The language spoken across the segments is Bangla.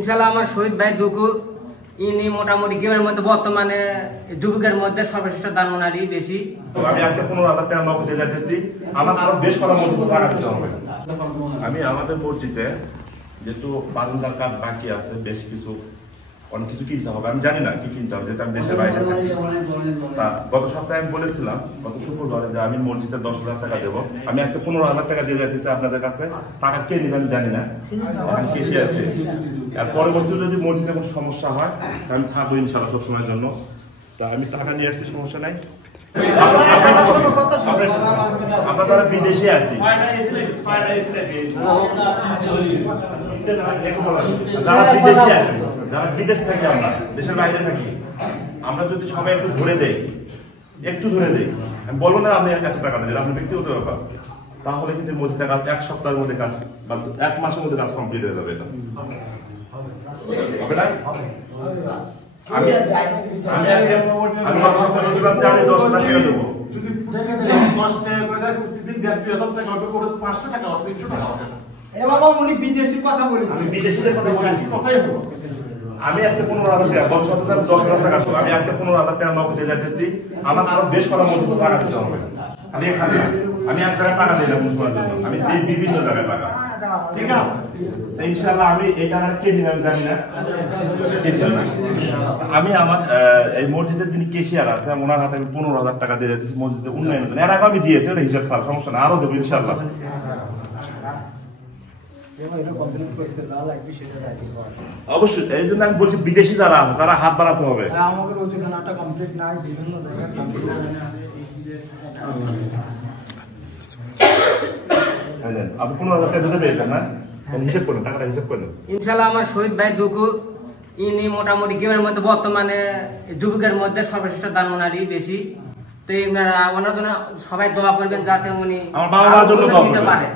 ইনশাআল্লাহ আমার শহীদ ভাই দুকু ইনি মোটামুটি গেমের মধ্যে বর্তমানে যুবকের মধ্যে সর্বশ্রেষ্ঠ দাননারী বেশি। আমি আজকে 15,000 টাকা নগদ দিয়ে যাচ্ছি। আমার আরো বেশ করা মতো টাকা দিতে হবে। আমি আমাদের পরিচিতে যেহেতু বারান্দার কাজ বাকি আছে, বেশ কিছু অনেক কিছু কিনতে হবে। আমি জানি না কি কিনতে হবে, যেহেতু আমি দেশের বাইরে থাকি। গত সপ্তাহে আমি বলেছিলাম গত শুক্রবারে যে আমি মসজিদে 10,000 টাকা দেবো। আমি আজকে 15,000 টাকা দিয়ে যাচ্ছি আপনাদের কাছে। টাকা কে নেবেন জানি না, আমি কেশিয়ার কে। আর পরবর্তীতে যদি মসজিদে কোনো সমস্যা হয় আমি থাকবো ইনশাআল্লাহ সবসময়ের জন্য। তা আমি টাকা নিয়ে আসছি, সমস্যা নাই। আমরা তারা বিদেশে আছি, যারা বিদেশে আছি, যারা বিদেশ থাকি, আমরা দেশের বাইরে থাকি, আমরা যদি সবাই একটু ধরে দেই, আমি বলবো না আপনি এত টাকা দিলেন, আপনার ব্যক্তিগত ব্যাপার, তাহলে কিন্তু মসজিদের কাজ 1 সপ্তাহের মধ্যে কাজ বা 1 মাসের মধ্যে কাজ কমপ্লিট হয়ে যাবে। এটা হবে না? আমি জানি 10,000 টাকা দেবো। আমি আজকে 15,000 টাকা, গত সপ্তাহে 10,000 টাকা, আমি আজকে 15,000 টাকা নগদ দিয়ে যাচ্ছি। আমার আরো বেশ করা মতো টাকা দিতে হবে। আমি এক জায়গায় টাকা দিই না কোনো সময়ের জন্য, আমি দিই বিভিন্ন জায়গায় টাকা। ঠিক আছে, ইনশাআল্লাহ আমি এই টাকাটা কে নিলাম জানি না। আমি আমার এই মসজিদের যিনি কেশিয়ার আছে ওনার হাতে আমি 15,000 টাকা দিয়ে যাচ্ছি মসজিদের উন্নয়নের জন্য। এর আগে আমি দিয়েছি, ওটা হিসাব ছাড়া, সমস্যা না, আরো দেবো ইনশাআল্লাহ। অবশ্যই এই জন্য আমি বলছি বিদেশি যারা আছে তারা হাত বাড়াতে হবে। আপনি 15,000 টাকা দিতে পেরেছেন না? হিসাব করেন, টাকাটা হিসাব করেন। ইনশাআল্লাহ আমার শহীদ ভাই দুকু ইনি মোটামুটি গেমের মধ্যে বর্তমানে যুবকের মধ্যে সর্বশ্রেষ্ঠ দাননারী বেশি। তো ওনার জন্য সবাই দোয়া করবেন যাতে উনি আমার বাবা মার জন্য দোয়া দিতে পারে।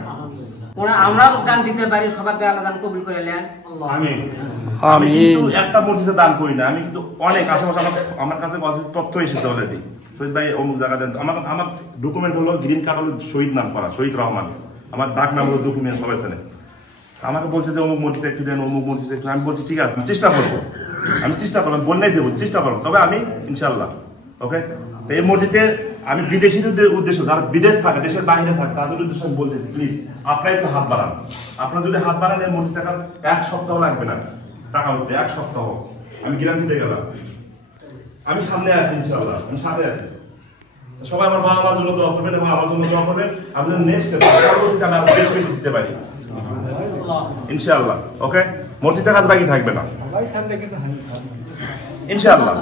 আমরাও দান দিতে পারি, সবার আল্লাহ দান কবুল করে নেন। আমি কিন্তু একটা মসজিদে দান করি না, আমি কিন্তু অনেক আশেপাশে আমার কাছে তথ্য এসেছে অলরেডি। শহীদ ভাই অমুক জায়গা দেন, আমার ডকুমেন্ট হলো গ্রিন কার্ড হলো শহীদ নাম করা, শহীদ রহমান। আমার ডাক নাম হলো ডকুমেন্ট, সবাই জানে। আমাকে বলছে যে অমুক মসজিদে একটু দেন, অমুক মসজিদে একটু। আমি বলছি ঠিক আছে, আমি চেষ্টা করবো, বললেই দেবো, চেষ্টা করবো, তবে আমি ইনশাল্লাহ। ওকে, এই মসজিদে আমি বিদেশিদের উদ্দেশ্য, যারা বিদেশ থাকে, দেশের বাইরে থাকে, তাদের উদ্দেশ্যে আমি বলতেছি প্লিজ আপনারা একটু হাত বাড়ান। আপনারা যদি হাত বাড়ান এই মসজিদ টাকা 1 সপ্তাহ লাগবে না, টাকা উঠতে 1 সপ্তাহ। আমি গ্যারান্টি দিয়ে গেলাম, আমি সামনে আছি ইনশাল্লাহ, আমি সাথে আছি। সবাই আমার বাবা মার জন্য দোয়া করবেন এবং আমার জন্য দোয়া করবেন। আমি নেক্সট বেশি বেশি দিতে পারি ইনশাআল্লাহ। ওকে, মসজিদের কাজ বাকি থাকবে না ইনশাআল্লাহ।